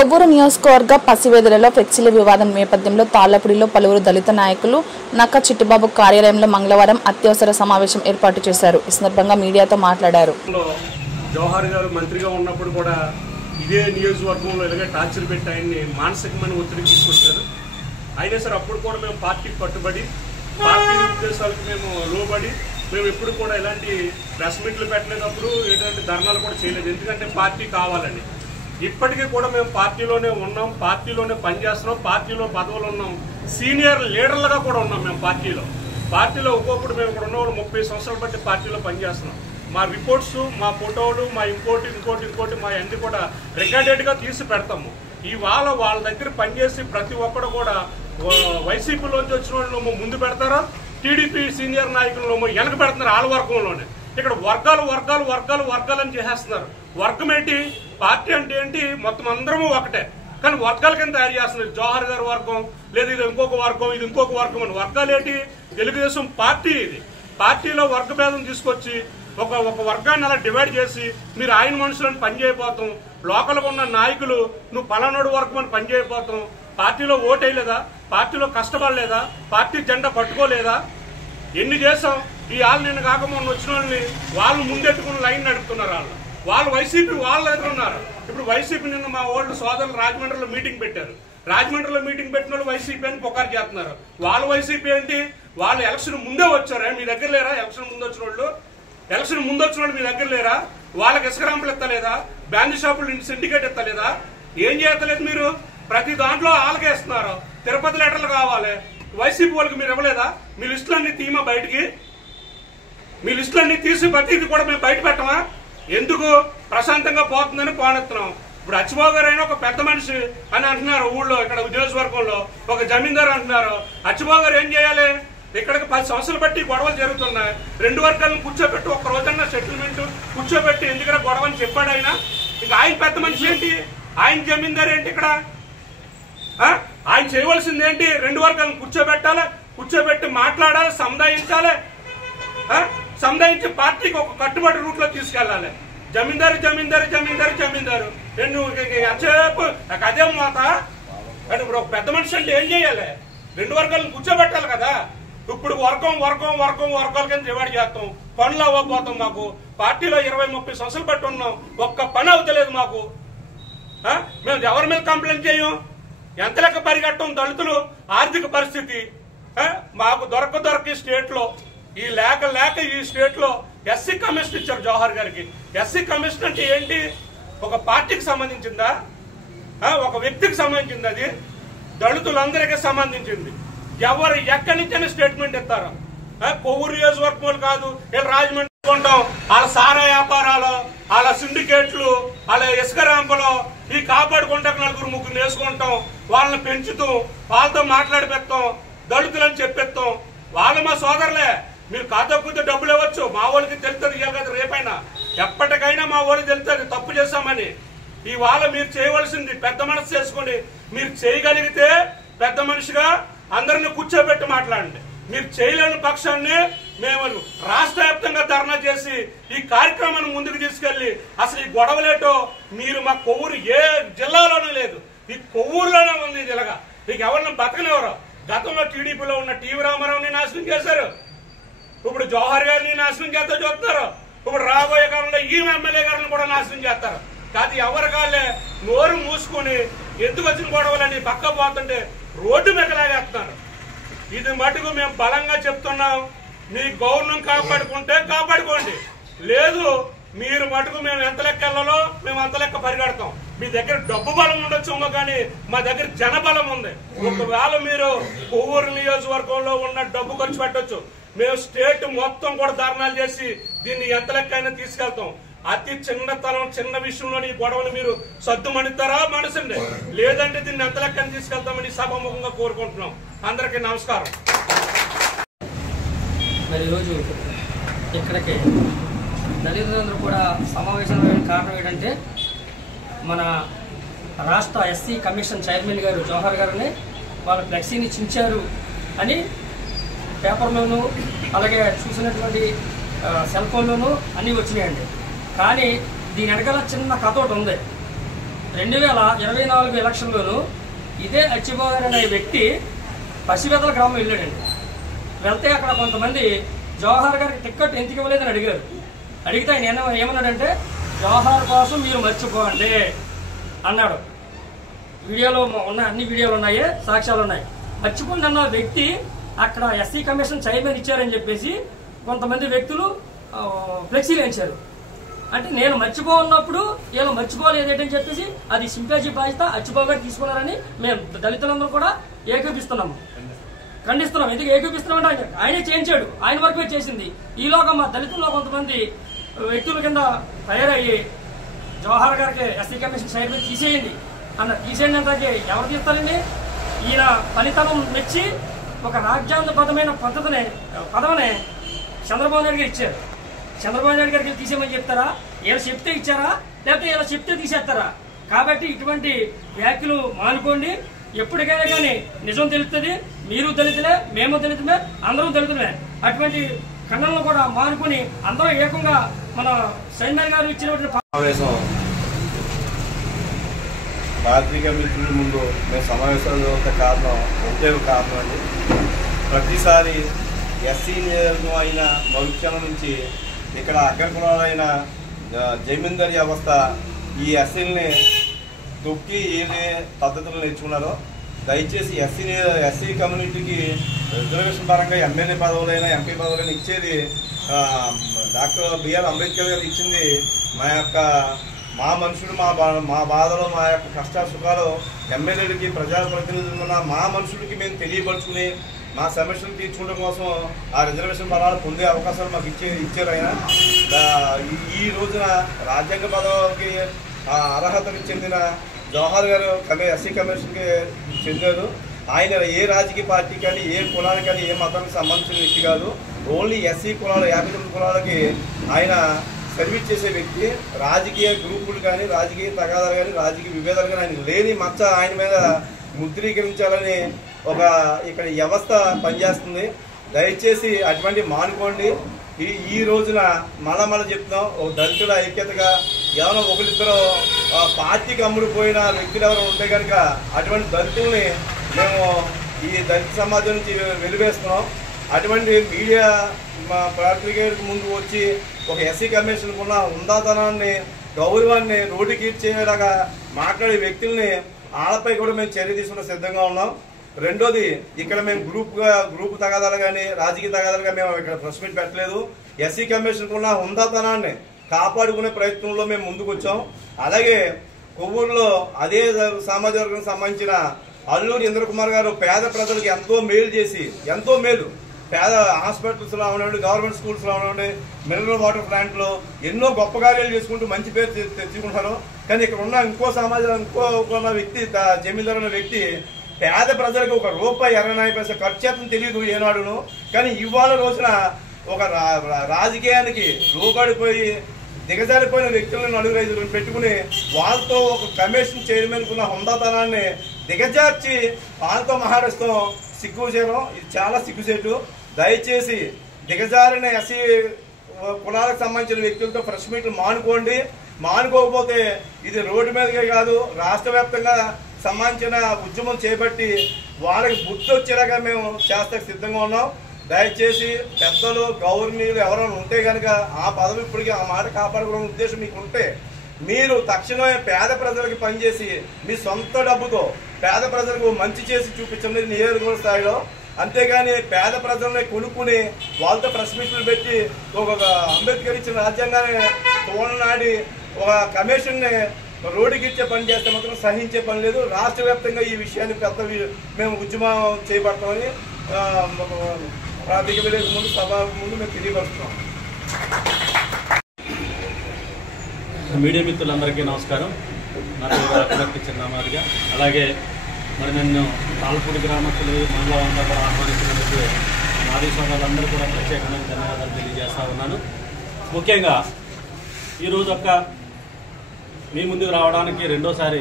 కొవ్వూరు నియోజకవర్గ పసివేదులలో ఫ్లెక్సీల వివాదం నేపథ్యంలో తాళ్లపూడిలో పలువురు దళిత నాయకులు నక్క చిట్టిబాబు కార్యాలయంలో మంగళవారం అత్యవసర సమావేశం ఏర్పాటు చేశారు. ఈ సందర్భంగా మీడియాతో మాట్లాడారు. జవహర్ గారు మంత్రిగా ఉన్నప్పుడు కూడా ఇదే నియోజకవర్గంలో ఇలాగే టార్చర్ పెట్టి ఆయన్ని మానసికమైన ఒత్తిడికి తీసుకొచ్చారు. అయినా సరే అప్పుడు కూడా మేము పార్టీకి కట్టుబడి పార్టీ ఉద్దేశాలకు మేము లోబడి మేము ఎప్పుడు కూడా ఇలాంటి ప్రెస్ మీట్లు పెట్టలేనప్పుడు ఎటువంటి ధర్నాలు కూడా చేయలేదు. ఎందుకంటే పార్టీ కావాలని. ఇప్పటికీ కూడా మేము పార్టీలోనే ఉన్నాం, పార్టీలోనే పనిచేస్తున్నాం, పార్టీలో పదవులు ఉన్నాం, సీనియర్ లీడర్లుగా కూడా ఉన్నాం. మేము పార్టీలో ఒక్కొక్కటి మేము ఇక్కడ ఉన్నవాళ్ళు 30 సంవత్సరాలు బట్టి పార్టీలో పనిచేస్తున్నాం. మా రిపోర్ట్స్, మా ఫోటోలు, మా ఇంకోటి మా అన్ని కూడా రికార్డెడ్గా తీసి పెడతాము. ఇవాళ వాళ్ళ దగ్గర పనిచేసి ప్రతి ఒక్కడు కూడా వైసీపీలోంచి వచ్చిన వాళ్ళు ముందు పెడతారో, టీడీపీ సీనియర్ నాయకులు వెనక పెడుతున్నారు. వాళ్ళ వర్గంలోనే ఇక్కడ వర్గాలు అని చేసేస్తున్నారు. వర్గం ఏంటి? పార్టీ అంటే ఏంటి? మొత్తం అందరము ఒకటే, కానీ వర్గాల కింద తయారు చేస్తున్నారు. జవహర్ గారి వర్గం, లేదా ఇది ఇంకొక వర్గం, ఇది ఇంకొక వర్గం అని. వర్గాలు ఏంటి? తెలుగుదేశం పార్టీ. ఇది పార్టీలో వర్గ భేదం తీసుకొచ్చి ఒక వర్గాన్ని అలా డివైడ్ చేసి మీరు ఆయన మనుషులను పనిచేయబోతాం, లోకల్గా ఉన్న నాయకులు నువ్వు పలానాడు వర్గం అని పనిచేయబోతాం. పార్టీలో ఓటేయలేదా? పార్టీలో కష్టపడలేదా? పార్టీ జెండా పట్టుకోలేదా? ఎన్ని చేసాం? ఈ వాళ్ళు నిన్న కాక మొన్న వచ్చిన వాళ్ళని వాళ్ళు ముందెట్టుకుని లైన్ నడుపుతున్నారు. వాళ్ళు వైసీపీ వాళ్ళ దగ్గర ఉన్నారు. ఇప్పుడు వైసీపీ నిన్న మా ఓల్డ్ సోదరులు రాజమండ్రిలో మీటింగ్ పెట్టారు. రాజమండ్రిలో మీటింగ్ పెట్టిన వాళ్ళు వైసీపీ అని పుకారు చేస్తున్నారు. వాళ్ళ వైసీపీ ఏంటి? వాళ్ళు ఎలక్షన్ ముందే వచ్చారా? మీ దగ్గర లేరా? ఎలక్షన్ ముందు వచ్చిన వాళ్ళు మీ దగ్గర లేరా? వాళ్ళకి ఇసుక రంపులు ఎత్తలేదా? బ్యాండ్ షాపులు సిండికేట్ ఎత్తలేదా? ఏం చేయలేదు మీరు? ప్రతి దాంట్లో వాళ్ళకే ఇస్తున్నారు. తిరుపతి లెటర్లు కావాలి, వైసీపీ వాళ్ళకి మీరు ఇవ్వలేదా? మీ లిస్టులన్నీ తీమా బయటికి. మీ లిస్టులన్నీ తీసి ప్రతిది కూడా మేము బయట పెట్టమా? ఎందుకు? ప్రశాంతంగా పోతుందని పోనెత్తున్నాం. ఇప్పుడు అచ్చిబాబు గారు అయినా ఒక పెద్ద మనిషి అని అంటున్నారు. ఊళ్ళో ఇక్కడ నియోజకవర్గంలో ఒక జమీందారు అంటున్నారు. అచ్చిబాబు గారు ఏం చేయాలి? ఇక్కడికి 10 సంవత్సరాలు బట్టి గొడవలు జరుగుతున్నాయి. 2 వర్గాలను కూర్చోబెట్టి ఒక్క రోజన్నా సెటిల్మెంట్ కూర్చోబెట్టి ఎందుకంటే గొడవ అని చెప్పాడు ఆయన. ఇంకా ఆయన పెద్ద మనిషి ఏంటి? ఆయన జమీందారు ఏంటి? ఇక్కడ ఆయన చేయవలసింది ఏంటి? 2 వర్గాలను కూర్చోబెట్టి మాట్లాడాలి, సముదాయించి పార్టీకి ఒక కట్టుబడి రూట్ లో తీసుకెళ్లాలి. జమీందారు ఎంతసేపు అదే మాట. ఇప్పుడు ఒక పెద్ద మనిషి అంటే ఏం చేయాలి? 2 వర్గాలను కూర్చోబెట్టాలి కదా. ఇప్పుడు వర్గాల కింద డివైడ్ చేస్తాం. పనులు అవ్వకపోతాం. మాకు పార్టీలో 20-30 సంవత్సరాలు బట్టి ఉన్నాం, ఒక్క పని అవుతలేదు మాకు. మేము ఎవరి మీద కంప్లైంట్ చేయం? ఎంత లెక్క పరిగెట్టం? దళితులు ఆర్థిక పరిస్థితి మాకు దొరక స్టేట్ లో ఈ లేక ఈ స్టేట్ లో ఎస్సీ కమిషన్ ఇచ్చారు జవహర్ గారికి. ఎస్సీ కమిషన్ అంటే ఏంటి? ఒక పార్టీకి సంబంధించిందా? ఒక వ్యక్తికి సంబంధించింది? అది దళితులందరికీ సంబంధించింది. ఎవరు ఎక్కడి నుంచైనా స్టేట్మెంట్ ఇస్తారు. కొవ్వూరు నియోజకవర్గం కాదు, వీళ్ళు రాజమండ్రి కొంటాం. వాళ్ళ సారా వ్యాపారాలు, వాళ్ళ సిండికేట్లు, వాళ్ళ ఇసుక ర్యాంపులు ఈ కాపాడుకుంటా 4-3 వేసుకుంటాం. వాళ్ళని పెంచుతాం, వాళ్ళతో మాట్లాడిపెత్తాం, దళితులని చెప్పేస్తాం. వాళ్ళు మా సోదరులే. మీరు కాకపోతే డబ్బులు ఇవ్వచ్చు. మా వాళ్ళకి తెలుస్తుంది ఇవాళ కదా రేపైనా, ఎప్పటికైనా మా వాళ్ళకి తెలుస్తుంది తప్పు చేశామని. ఇవాళ మీరు చేయవలసింది పెద్ద మనసు చేసుకుని మీరు చేయగలిగితే పెద్ద మనిషిగా అందరినీ కూర్చోబెట్టి మాట్లాడండి. మీరు చేయలేని పక్షాన్ని మేము రాష్ట్ర వ్యాప్తంగా ధర్నా చేసి ఈ కార్యక్రమాన్ని ముందుకు తీసుకెళ్లి అసలు ఈ గొడవలేటో మీరు మా కొవ్వూరు ఏ జిల్లాలోనూ లేదు, ఈ కొవ్వూరులోనే ఉంది. ఇలాగా మీకు ఎవరిని బతకలేవరు. గతంలో టీడీపీలో ఉన్న టీవీ రామారావుని నాశనం చేశారు. ఇప్పుడు జవహర్ గారిని నాశనం చేస్తా చూస్తారు. ఇప్పుడు రాబోయే కాలంలో ఈ ఎమ్మెల్యే గారిని కూడా నాశనం చేస్తారు. కాదు ఎవరి కాళ్ళే నోరు మూసుకుని ఎందుకు వచ్చిన గొడవలని పక్క పోతుంటే రోడ్డు మెక్కలాగేస్తున్నారు. ఇది మటుకు మేము బలంగా చెప్తున్నాం. మీ గౌరవం కాపాడుకుంటే కాపాడుకోండి, లేదు మీరు మటుకు మేము ఎంత లెక్క వెళ్ళాలో మేము అంత లెక్క పరిగెడతాం. మీ దగ్గర డబ్బు బలం ఉండొచ్చు, కానీ మా దగ్గర జనబలం ఉంది. ఒకవేళ మీరు కొవ్వూరు నియోజకవర్గంలో ఉన్న డబ్బు ఖర్చు పెట్టొచ్చు. మేము స్టేట్ మొత్తం కూడా ధర్నాలు చేసి దీన్ని ఎంత లెక్క అయినా తీసుకెళ్తాం. అతి చిన్న విషయంలో ఈ గొడవను మీరు సద్దుమణిస్తారా? మనసండి, లేదంటే దీన్ని ఎంత లెక్కని తీసుకెళ్తామని సభాముఖంగా కోరుకుంటున్నాం. అందరికీ నమస్కారం. మరి ఈరోజు ఇక్కడికి దళితులందరూ కూడా సమావేశమైన కారణం ఏంటంటే మన రాష్ట్ర ఎస్సీ కమిషన్ చైర్మన్ గారు జవహర్ గారిని వాళ్ళ ఫ్లెక్సీని చించారు అని పేపర్లోనూ అలాగే చూసినటువంటి సెల్ ఫోన్లోనూ అన్నీ వచ్చినాయండి. కానీ దీని వెనకాల చిన్న కథ ఒకటి ఉంది. 2024 ఎలక్షన్లోనూ ఇదే అచ్చిబాబు గారు అనే వ్యక్తి పసిబెదల గ్రామం వెళ్ళాడండి. వెళ్తే అక్కడ కొంతమంది జవహర్ గారికి టిక్కెట్ ఎందుకు ఇవ్వలేదని అడిగారు. అడిగితే ఆయన ఏమన్నాడంటే జవహర్ కోసం మీరు మర్చిపోండి అన్నాడు. వీడియోలో ఉన్న అన్ని వీడియోలు ఉన్నాయి, సాక్ష్యాలు ఉన్నాయి. మర్చిపోండి అన్న వ్యక్తి అక్కడ ఎస్సీ కమిషన్ చైర్మన్ ఇచ్చారని చెప్పేసి కొంతమంది వ్యక్తులు ఫ్లెక్సీలు వేయించారు. అంటే నేను మర్చిపోన్నప్పుడు వీళ్ళు మర్చిపోలేదేంటని చెప్పేసి అది సింపాజీ బాధ్యత అచ్చిబాబు గారు తీసుకున్నారని మేము దళితులందరూ కూడా ఏకీపిస్తున్నాము, ఖండిస్తున్నాం. ఎందుకు ఏకీపిస్తున్నామంటే ఆయనే చేయించాడు, ఆయన వరకే చేసింది. ఈలోగా మా దళితుల్లో కొంతమంది వ్యక్తుల కింద తయారయ్యి జవహర్ గారికి ఎస్సీ కమిషన్ చైర్మన్ తీసేయండి తీసేయండి అంటే ఎవరు తీస్తారండి? ఈయన ఫలితాలను మెచ్చి ఒక రాజ్యాంగబద్ధమైన పదవిని చంద్రబాబు నాయుడు గారు ఇచ్చారు. చంద్రబాబు నాయుడు గారికి తీసేయమని చెప్తారా? ఇలా చెప్తే ఇచ్చారా, లేకపోతే ఇలా చెప్తే తీసేస్తారా? కాబట్టి ఇటువంటి వ్యాఖ్యలు మానుకోండి. ఎప్పటికైనా కానీ నిజం తెలుస్తుంది. మీరు దళితులే, మేము దళితులే, అందరూ దళితులే. అటువంటి ఖండనలు కూడా మానుకొని అందరూ ఏకంగా మన సైన్యం గారు ఇచ్చినటువంటి సమావేశం పాత్రికా మిత్రుల ముందు మేము సమావేశాలు ఒకే కారణం అండి. ప్రతిసారి ఎస్సీ అయిన మరుక్షణం నుంచి ఇక్కడ అగ్రకులాలైన జమీందారీ వ్యవస్థ ఈ ఎస్సీలని తొక్కి ఏ పద్ధతులు నేర్చుకున్నారో దయచేసి ఎస్సీ కమ్యూనిటీకి రిజర్వేషన్ పరంగా ఎమ్మెల్యే పదవులైనా ఎంపీ పదవులైనా ఇచ్చేది డాక్టర్ బిఆర్ అంబేద్కర్ గారు ఇచ్చింది. మా మనుషులు మా బాధలు మా యొక్క కష్ట సుఖాలు ఎమ్మెల్యేలకి ప్రజాప్రతినిధులు ఉన్న మా మనుషులకి మేము తెలియపరుచుకుని మా సమస్యలు తీర్చుకోవడం కోసం ఆ రిజర్వేషన్ బలాలు పొందే అవకాశాలు మాకు ఇచ్చారు. ఆయన ఈ రోజున రాజ్యాంగ పదవికి అర్హతకి చెందిన జవహర్ గారు ఎస్సీ కమిషన్కి చెందారు. ఆయన ఏ రాజకీయ పార్టీ కానీ ఏ కులానికి కానీ ఏ మతానికి సంబంధించిన వ్యక్తి కాదు. ఓన్లీ ఎస్సీ కులాలు 59 కులాలకి ఆయన సర్వీస్ చేసే వ్యక్తి. రాజకీయ గ్రూపులు కానీ రాజకీయ తగాదాలు కానీ రాజకీయ విభేదాలు కానీ ఆయన లేని మచ్చ ఆయన మీద ముద్రీకరించాలని ఇక్కడ వ్యవస్థ పనిచేస్తుంది. దయచేసి అటువంటి మానుకోండి. ఈ రోజున మళ్ళా చెప్తున్నాం, ఒక దళితుల ఐక్యతగా ఏమైనా ఒకరిద్దరు పార్టీకి అమ్ముడుపోయిన వ్యక్తులు ఎవరు ఉంటే కనుక అటువంటి దళితుల్ని మేము ఈ దళిత సమాజం నుంచి వెలివేస్తున్నాం. అటువంటి మీడియా మా పత్రికేయులకు ముందు వచ్చి ఒక ఎస్సీ కమిషన్కు ఉన్న ఉందాతనాన్ని గౌరవాన్ని రోడ్డుకి ఇచ్చేలాగా మాట్లాడే వ్యక్తుల్ని వాళ్ళపై కూడా మేము చర్య తీసుకున్న సిద్ధంగా ఉన్నాం. రెండోది, ఇక్కడ మేము గ్రూప్ తగాదాలు కానీ రాజకీయ తగాదాలుగా మేము ఇక్కడ ప్రెస్ మీట్ పెట్టలేదు. ఎస్సీ కమిషన్కు ఉన్న ఉందాతనాన్ని కాపాడుకునే ప్రయత్నంలో మేము ముందుకు వచ్చాం. అలాగే కొవ్వూరులో అదే సామాజిక వర్గం సంబంధించిన అల్లూరి ఇంద్రకుమార్ గారు పేద ప్రజలకు ఎంతో మేలు చేసి పేద హాస్పిటల్స్ లో అవనండి, గవర్నమెంట్ స్కూల్స్ లో అవనండి, మినరల్ వాటర్ ప్లాంట్ లో ఎన్నో గొప్ప కార్యాలు చేసుకుంటూ మంచి పేరు తెచ్చుకుంటారు. కానీ ఇక్కడ ఉన్న ఇంకో వ్యక్తి జమీందారు అనే వ్యక్తి పేద ప్రజలకు ₹1.29 ఖర్చు చేతను తెలియదు ఏనాడును. కానీ ఇవాళ రోజున ఒక రాజకీయానికి లోబడిపోయి దిగజారిపోయిన వ్యక్తులను 4-5 పెట్టుకుని వాళ్ళతో ఒక కమిషన్ చైర్మన్ కున్న హుందాతనాన్ని దిగజార్చి వాళ్ళతో మహారాష్ట్రం సిగ్గుచేయడం ఇది చాలా సిగ్గుచేటు. దయచేసి దిగజారిన ఎస్సీ కులాలకు సంబంధించిన వ్యక్తులతో ప్రెస్ మీట్లు మానుకోండి. మానుకోకపోతే ఇది రోడ్డు మీదకే కాదు రాష్ట్ర వ్యాప్తంగా సంబంధించిన ఉద్యమం చేపట్టి వాళ్ళకి బుద్ధి వచ్చేలాగా మేము చేస్తానికి సిద్ధంగా ఉన్నాం. దయచేసి పెద్దలు గవర్నీలు ఎవరైనా ఉంటే కనుక ఆ పదవి ఇప్పటికీ ఆ మాట కాపాడుకునే ఉద్దేశం మీకు ఉంటే మీరు తక్షణమే పేద ప్రజలకు పనిచేసి మీ సొంత డబ్బుతో పేద ప్రజలకు మంచి చేసి చూపించండి నియోజకవర్గ స్థాయిలో. అంతేగాని పేద ప్రజల్ని కొనుక్కుని వాళ్ళతో ప్రెస్ మీట్లు పెట్టి ఒక అంబేద్కర్ ఇచ్చిన రాజ్యాంగాన్ని తోలనాడి ఒక కమిషన్ని రోడ్డుకి ఇచ్చే పని చేస్తే మాత్రం సహించే పని లేదు. రాష్ట్ర వ్యాప్తంగా ఈ విషయాన్ని మేము ఉద్యమం చేపడతామని ప్రాథమిక విలేజ్ ముందు సభ ముందు మేము తెలియపరుస్తున్నాం. మీడియా మిత్రులందరికీ నమస్కారం. నా పేరు అక్కడకి చిన్నమాదిగా. అలాగే మరి నన్ను తాళపూడి గ్రామస్తులు మండలంతా కూడా ఆహ్వానించినందుకు మాదీ సోదరులందరూ కూడా ప్రత్యేకమైన ధన్యవాదాలు తెలియజేస్తా ఉన్నాను. ముఖ్యంగా ఈరోజు మీ ముందుకు రావడానికి రెండోసారి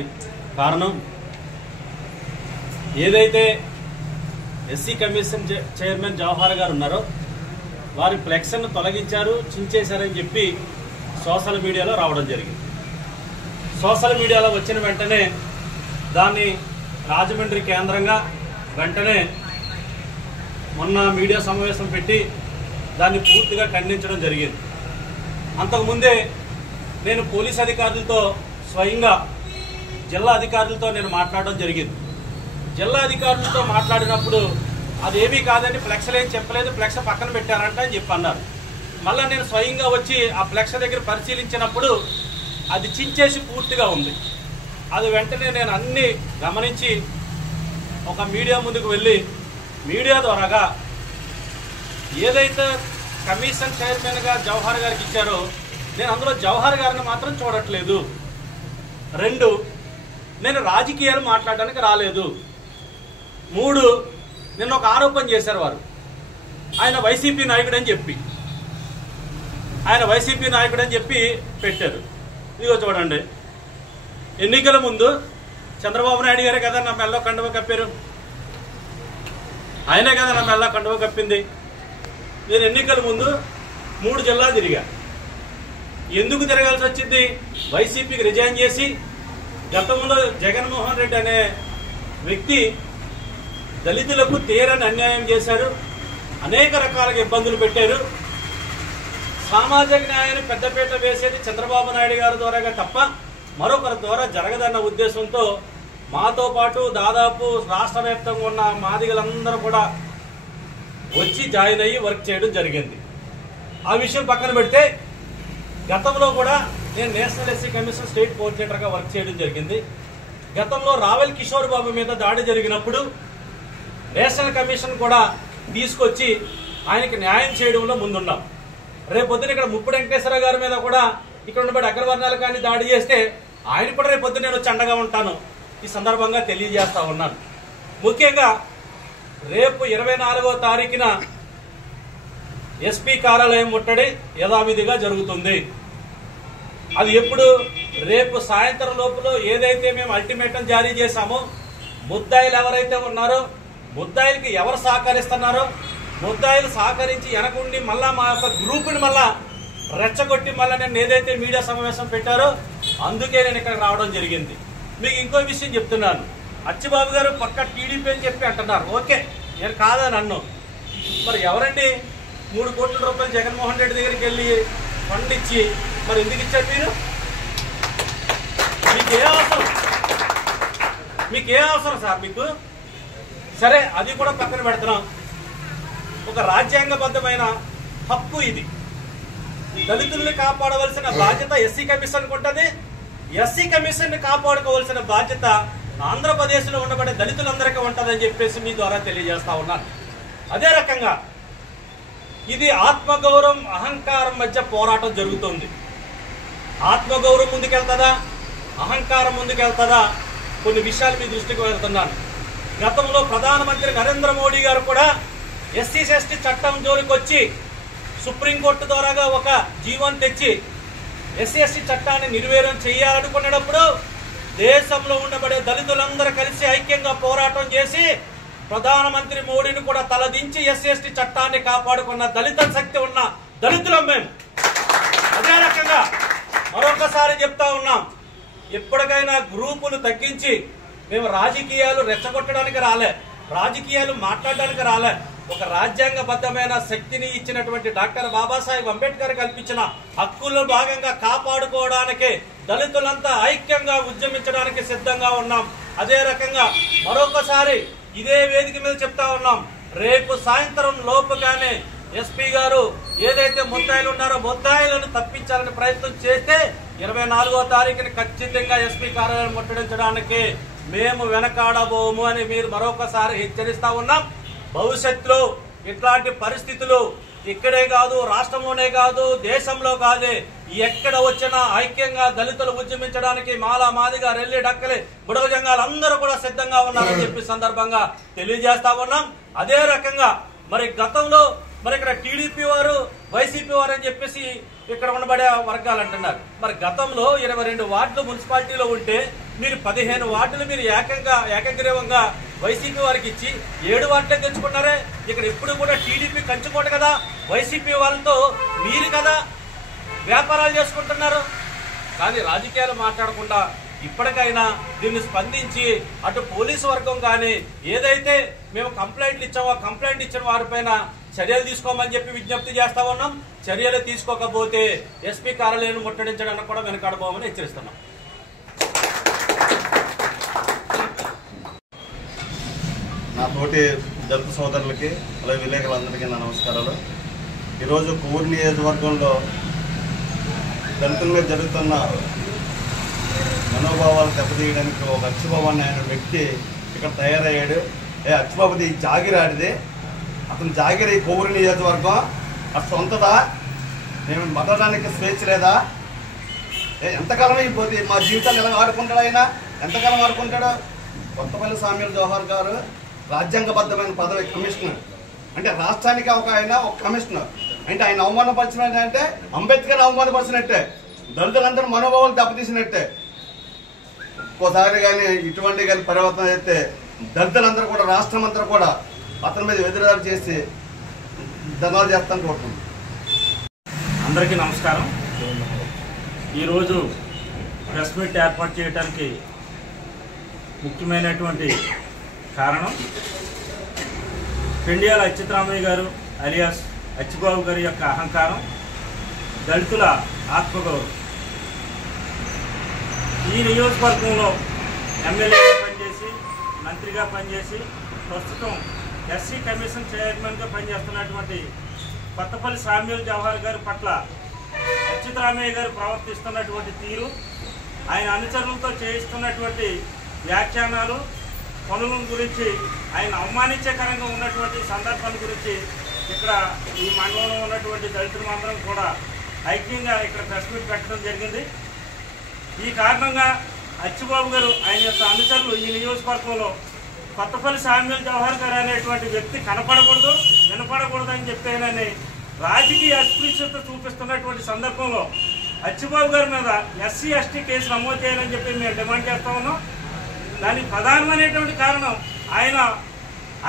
కారణం, ఏదైతే ఎస్సీ కమిషన్ చైర్మన్ జవహర్ గారు ఉన్నారో వారి ఫ్లెక్స్ను తొలగించారు, చించేశారని చెప్పి సోషల్ మీడియాలో రావడం జరిగింది. సోషల్ మీడియాలో వచ్చిన వెంటనే దాన్ని రాజమండ్రి కేంద్రంగా వెంటనే మొన్న మీడియా సమావేశం పెట్టి దాన్ని పూర్తిగా ఖండించడం జరిగింది. అంతకుముందే నేను పోలీస్ అధికారులతో స్వయంగా జిల్లా అధికారులతో నేను మాట్లాడడం జరిగింది. జిల్లా అధికారులతో మాట్లాడినప్పుడు అదేమీ కాదని ఫ్లెక్స్లు ఏం చెప్పలేదు, ఫ్లెక్స్ పక్కన పెట్టారంట అని చెప్పి అన్నారు. మళ్ళీ నేను స్వయంగా వచ్చి ఆ ఫ్లెక్స్ దగ్గర పరిశీలించినప్పుడు అది చించేసి పూర్తిగా ఉంది. అది వెంటనే నేను అన్ని గమనించి ఒక మీడియా ముందుకు వెళ్ళి మీడియా ద్వారాగా ఏదైతే కమిషన్ చైర్మన్గా జవహర్ గారికి ఇచ్చారో నేను అందులో జవహర్ గారిని మాత్రం చూడట్లేదు. 2, నేను రాజకీయాలు మాట్లాడడానికి రాలేదు. 3, నిన్న ఒక ఆరోపణ చేశారు వారు, ఆయన వైసీపీ నాయకుడని చెప్పి పెట్టారు. ఇదిగో చూడండి, ఎన్నికల ముందు చంద్రబాబు నాయుడు గారే కదా నా మెల్లో కండువ కప్పారు, ఆయనే కదా నా మెల్లో కండువ కప్పింది. నేను ఎన్నికల ముందు 3 జిల్లాలు తిరిగా. ఎందుకు తిరగాల్సి వచ్చింది? వైసీపీకి రిజైన్ చేసి గతంలో జగన్మోహన్ రెడ్డి అనే వ్యక్తి దళితులకు తీరని అన్యాయం చేశారు, అనేక రకాలుగా ఇబ్బందులు పెట్టారు. సామాజిక న్యాయాన్ని పెద్దపీట వేసేది చంద్రబాబు నాయుడు గారి ద్వారాగా తప్ప మరొకరి ద్వారా జరగదన్న ఉద్దేశంతో మాతో పాటు దాదాపు రాష్ట్ర వ్యాప్తంగా ఉన్న మాదిగలందరూ కూడా వచ్చి జాయిన్ అయ్యి వర్క్ చేయడం జరిగింది. ఆ విషయం పక్కన పెడితే గతంలో కూడా నేను నేషనల్ ఎస్సీ కమిషన్ స్టేట్ కోఆర్డినేటర్గా వర్క్ చేయడం జరిగింది. గతంలో రావెల్ కిషోర్ బాబు మీద దాడి జరిగినప్పుడు నేషనల్ కమిషన్ కూడా తీసుకొచ్చి ఆయనకి న్యాయం చేయడంలో ముందున్నాం. రేపొద్దున ఇక్కడ ముప్పుడు వెంకటేశ్వర గారి మీద కూడా ఇక్కడ ఉన్నబడి అగ్రవర్ణాలు కానీ దాడి చేస్తే ఆయన కూడా రేపొద్దున నేను వచ్చి అండగా ఉంటాను. ఈ సందర్భంగా తెలియజేస్తా ఉన్నాను. ముఖ్యంగా రేపు 24వ తారీఖున ఎస్పీ కార్యాలయం ముట్టడి యథావిధిగా జరుగుతుంది. అది ఎప్పుడు? రేపు సాయంత్రం లోపల ఏదైతే మేము అల్టిమేటం జారీ చేశామో ముద్దాయిలు ఎవరైతే ఉన్నారో ముద్దాయిలకి ఎవరు సహకరిస్తున్నారో ముద్దాయిలు సహకరించి వెనకుండి మళ్ళా మా యొక్క గ్రూపుని మళ్ళా రెచ్చగొట్టి మళ్ళీ నేను ఏదైతే మీడియా సమావేశం పెట్టారో అందుకే నేను ఇక్కడికి రావడం జరిగింది. మీకు ఇంకో విషయం చెప్తున్నాను. అచ్చిబాబు గారు పక్క టీడీపీ అని చెప్పి అంటున్నారు. ఓకే, నేను కాదా నన్ను మరి ఎవరండి 3 కోట్ల రూపాయలు జగన్మోహన్ రెడ్డి దగ్గరికి వెళ్ళి ఫండ్ ఇచ్చి మరి ఎందుకు ఇచ్చారు మీరు? మీకే అవసరం సార్ మీకు? సరే, అది కూడా పక్కన పెడుతున్నాం. ఒక రాజ్యాంగబద్ధమైన హక్కు ఇది. దళితుల్ని కాపాడవలసిన బాధ్యత ఎస్సీ కమిషన్ ఉంటుంది. ఎస్సీ కమిషన్ ని కాపాడుకోవాల్సిన బాధ్యత ఆంధ్రప్రదేశ్ లో ఉండబడే దళితులందరికీ ఉంటుందని చెప్పేసి మీ ద్వారా తెలియజేస్తా ఉన్నాను. అదే రకంగా ఇది ఆత్మగౌరవం అహంకారం మధ్య పోరాటం జరుగుతుంది. ఆత్మగౌరవం ముందుకెళ్తుందా, అహంకారం ముందుకెళ్తుందా? కొన్ని విషయాలు మీ దృష్టికి వెళ్తున్నాను. గతంలో ప్రధానమంత్రి నరేంద్ర మోడీ గారు కూడా ఎస్సీ ఎస్టీ చట్టం జోలికి వచ్చి సుప్రీంకోర్టు ద్వారాగా ఒక జీవోని తెచ్చి ఎస్సీ ఎస్టీ చట్టాన్ని నిర్వీర్యం చేయాలనుకునేటప్పుడు దేశంలో ఉండబడే దళితులందరూ కలిసి ఐక్యంగా పోరాటం చేసి ప్రధానమంత్రి మోడీని కూడా తలదించి ఎస్సీ ఎస్టీ చట్టాన్ని కాపాడుకున్న దళిత శక్తి ఉన్న దళితులం మేము. అదే రకంగా మరొకసారి చెప్తా ఉన్నాం, ఎప్పటికైనా గ్రూపులు తగ్గించి మేము రాజకీయాలు రెచ్చగొట్టడానికి రాలే, రాజకీయాలు మాట్లాడడానికి రాలే. ఒక రాజ్యాంగబద్ధమైన శక్తిని ఇచ్చినటువంటి డాక్టర్ బాబాసాహెబ్ అంబేద్కర్ కల్పించిన హక్కుల్లో భాగంగా కాపాడుకోవడానికి దళితులంతా ఐక్యంగా ఉద్యమించడానికి సిద్ధంగా ఉన్నాం. అదే రకంగా మరొకసారి ఇదే వేదిక మీద చెప్తా ఉన్నాం, రేపు సాయంత్రం లోపుగానే ఎస్పీ గారు ఏదైతే ముద్దాయిలు ఉన్నారో ముద్దాయిలను తప్పించాలని ప్రయత్నం చేస్తే 24వ తారీఖున ఖచ్చితంగా ఎస్పీ కార్యాలయం ముట్టడించడానికి మేము వెనకాడబోము అని మీరు మరొకసారి హెచ్చరిస్తా ఉన్నాం. భవిష్యత్తులో ఇట్లాంటి పరిస్థితులు ఇక్కడే కాదు, రాష్ట్రంలోనే కాదు, దేశంలో కాదే, ఎక్కడ వచ్చినా ఐక్యంగా దళితులు ఉద్యమించడానికి మాలా మాదిగా రెల్లి డక్కలి బుడగ జంగాలు అందరూ కూడా సిద్ధంగా ఉన్నారని చెప్పి సందర్భంగా తెలియజేస్తా ఉన్నాం. అదే రకంగా మరి గతంలో మరి ఇక్కడ టీడీపీ వారు వైసీపీ వారు అని చెప్పేసి ఇక్కడ ఉండబడే వర్గాలు అంటున్నారు. మరి గతంలో 22 వార్డులు మున్సిపాలిటీలో ఉంటే మీరు 15 వార్డులు మీరు ఏకగ్రీవంగా వైసీపీ వారికి ఇచ్చి 7 వార్డులే తెచ్చుకున్నారే. ఇక్కడ ఎప్పుడు కూడా టీడీపీ కంచుకోట కదా, వైసీపీ వాళ్ళతో మీరు కదా వ్యాపారాలు చేసుకుంటున్నారు. కానీ రాజకీయాలు మాట్లాడకుండా ఇప్పటికైనా దీన్ని స్పందించి అటు పోలీసు వర్గం కానీ ఏదైతే మేము కంప్లైంట్లు ఇచ్చామో కంప్లైంట్ ఇచ్చిన వారిపైన చర్యలు తీసుకోమని చెప్పి విజ్ఞప్తి చేస్తా ఉన్నాం. చర్యలు తీసుకోకపోతే ఎస్పీ కార్యాలయాన్ని ముట్టడించడానికి కూడా వెనకాడబోమని హెచ్చరిస్తున్నాం. నా తోటి దళిత సోదరులకి అలాగే విలేకరులందరికీ నా నమస్కారాలు. ఈరోజు కొవ్వూరు నియోజకవర్గంలో దళితుల మీద జరుగుతున్న మనోభావాలు దెబ్బతీయడానికి ఒక అచ్చుబాబు అనే ఆయన వ్యక్తి ఇక్కడ తయారయ్యాడు. అచ్చుబాబుది జాగిరాడిది, అతను జాగిరి కొవ్వూరు నియోజకవర్గం అది సొంతదా? మేము మతడానికి స్వేచ్ఛ లేదా? ఎంతకాలం అయిపోతే మా జీవితాలు ఎలా ఆడుకుంటాడు ఆయన? ఎంతకాలం ఆడుకుంటాడు? కొత్తపల్లి సామ్యూల్ జవహర్ గారు రాజ్యాంగబద్ధమైన పదవి కమిషనర్, అంటే రాష్ట్రానికి ఒక ఆయన ఒక కమిషనర్, అంటే ఆయన అవమానపరిచినట్టే, అంటే అంబేద్కర్ అవమానపరిచినట్టే, దళితులందరూ మనోభావాలు దెబ్బతీసినట్టే. ఒక్కోసారి కానీ ఇటువంటి కానీ పరివర్తన అయితే దళితులందరూ కూడా రాష్ట్రం అంతా కూడా అతని మీద ఎదురుదాడి చేసి ధర్నాలు చేస్తాను కోరుతున్నాం. అందరికీ నమస్కారం. ఈరోజు ప్రెస్ మీట్ ఏర్పాటు చేయడానికి ముఖ్యమైనటువంటి కారణం పెండియాల అచ్యుతరామయ్య గారు అలియాస్ అచ్చిబాబు గారి యొక్క అహంకారం, దళితుల ఆత్మగౌరవం. ఈ నియోజకవర్గంలో ఎమ్మెల్యేగా పనిచేసి మంత్రిగా పనిచేసి ప్రస్తుతం ఎస్సీ కమిషన్ చైర్మన్గా పనిచేస్తున్నటువంటి కొత్తపల్లి సామ్యూల్ జవహర్ గారి పట్ల అచ్యుతరామయ్య గారు ప్రవర్తిస్తున్నటువంటి తీరు, ఆయన అనుచరులతో చేయిస్తున్నటువంటి వ్యాఖ్యానాలు, పనుల గురించి, ఆయన అవమానించకరంగా ఉన్నటువంటి సందర్భాల గురించి ఇక్కడ ఈ మండలంలో ఉన్నటువంటి దళితులందరం కూడా ఐక్యంగా ఇక్కడ ప్రెస్ మీట్ పెట్టడం జరిగింది. ఈ కారణంగా అచ్చుబాబు గారు ఆయన యొక్క అనుచరులు ఈ నియోజకవర్గంలో కొత్తపల్లి సామ్యూల్ జవహర్ గారు అనేటువంటి వ్యక్తి కనపడకూడదు, వినపడకూడదు అని చెప్పేనని రాజకీయ అస్పృశ్యత చూపిస్తున్నటువంటి సందర్భంలో అచ్చుబాబు గారి మీద ఎస్సీ ఎస్టీ కేసు నమోదు చేయాలని చెప్పి మేము డిమాండ్ చేస్తా ఉన్నాం. దానికి ప్రధానమైనటువంటి కారణం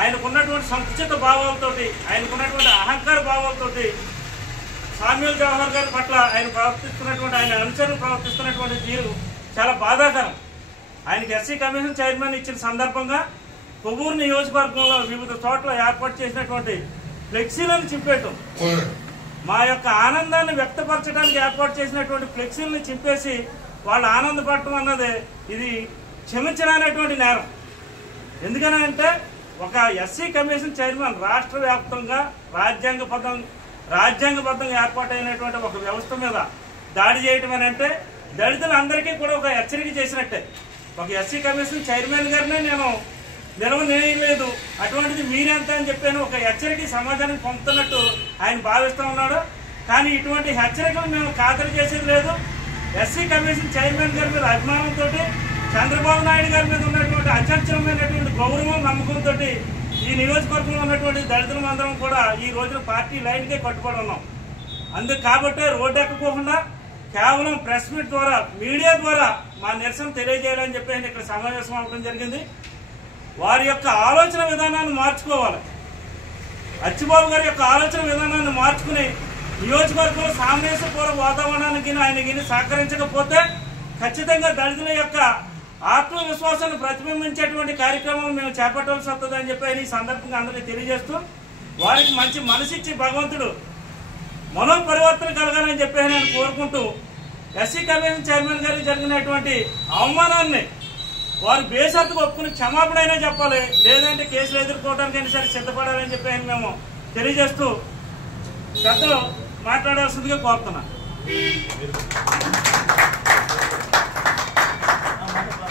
ఆయనకున్నటువంటి సంకుచిత భావాలతోటి, ఆయనకున్నటువంటి అహంకార భావాలతోటి సామ్యూల్ జవహర్ గారి పట్ల ఆయన ప్రవర్తిస్తున్నటువంటి, ఆయన అనుచరులు ప్రవర్తిస్తున్నటువంటి తీరు చాలా బాధాకరం. ఆయనకి ఎస్సీ కమిషన్ చైర్మన్ ఇచ్చిన సందర్భంగా కొవ్వూరు నియోజకవర్గంలో వివిధ చోట్ల ఏర్పాటు చేసినటువంటి ఫ్లెక్సీలను చింపేయటం, మా యొక్క ఆనందాన్ని వ్యక్తపరచడానికి ఏర్పాటు చేసినటువంటి ఫ్లెక్సీలను చింపేసి వాళ్ళు ఆనందపడటం అన్నది ఇది క్షమించడానికి నేరం. ఎందుకనంటే ఒక ఎస్సీ కమిషన్ చైర్మన్ రాష్ట్ర వ్యాప్తంగా రాజ్యాంగబద్ధంగా ఏర్పాటైనటువంటి ఒక వ్యవస్థ మీద దాడి చేయటం అని అంటే దళితులందరికీ కూడా ఒక హెచ్చరిక చేసినట్టే. ఒక ఎస్సీ కమిషన్ చైర్మన్ గారినే నేను నిలవలేదు, అటువంటిది మీరెంత అని చెప్పాను ఒక హెచ్చరిక సమాజానికి పంపుతున్నట్టు ఆయన భావిస్తూ ఉన్నాడు. కానీ ఇటువంటి హెచ్చరికలు మేము ఖాతరు చేసేది లేదు. ఎస్సీ కమిషన్ చైర్మన్ గారి మీద అభిమానంతో, చంద్రబాబు నాయుడు గారి మీద ఉన్నటువంటి అచంచలమైనటువంటి గౌరవం, నమ్మకంతో ఈ నియోజకవర్గంలో ఉన్నటువంటి దళితులందరం కూడా ఈ రోజున పార్టీ లైన్కే కట్టుబడి ఉన్నాం. అందుకు కాబట్టే రోడ్డు ఎక్కకోకుండా కేవలం ప్రెస్ మీట్ ద్వారా, మీడియా ద్వారా మా నిరసన తెలియజేయాలని చెప్పి ఇక్కడ సమావేశం అవ్వడం జరిగింది. వారి యొక్క ఆలోచన విధానాన్ని మార్చుకోవాలి. అచ్చుబాబు గారి యొక్క ఆలోచన విధానాన్ని మార్చుకుని నియోజకవర్గంలో సామరస్యపూర్వక వాతావరణానికి ఆయన సహకరించకపోతే ఖచ్చితంగా దళితుల యొక్క ఆత్మవిశ్వాసాన్ని ప్రతిబింబించేటువంటి కార్యక్రమం మేము చేపట్టాల్సి వస్తుందని చెప్పి ఈ సందర్భంగా అందరికీ తెలియజేస్తూ, వారికి మంచి మనసిచ్చి భగవంతుడు మనోపరివర్తన కలగాలని చెప్పి నేను కోరుకుంటూ, ఎస్సీ కమిషన్ చైర్మన్ గారికి జరిగినటువంటి అవమానాన్ని వారు బేషరతుగా ఒప్పుకుని క్షమాపణ చెప్పాలి, లేదంటే కేసులు ఎదుర్కోవడానికైనా సరే సిద్ధపడాలని చెప్పి మేము తెలియజేస్తూ పెద్దలు మాట్లాడాల్సిందిగా కోరుతున్నాను.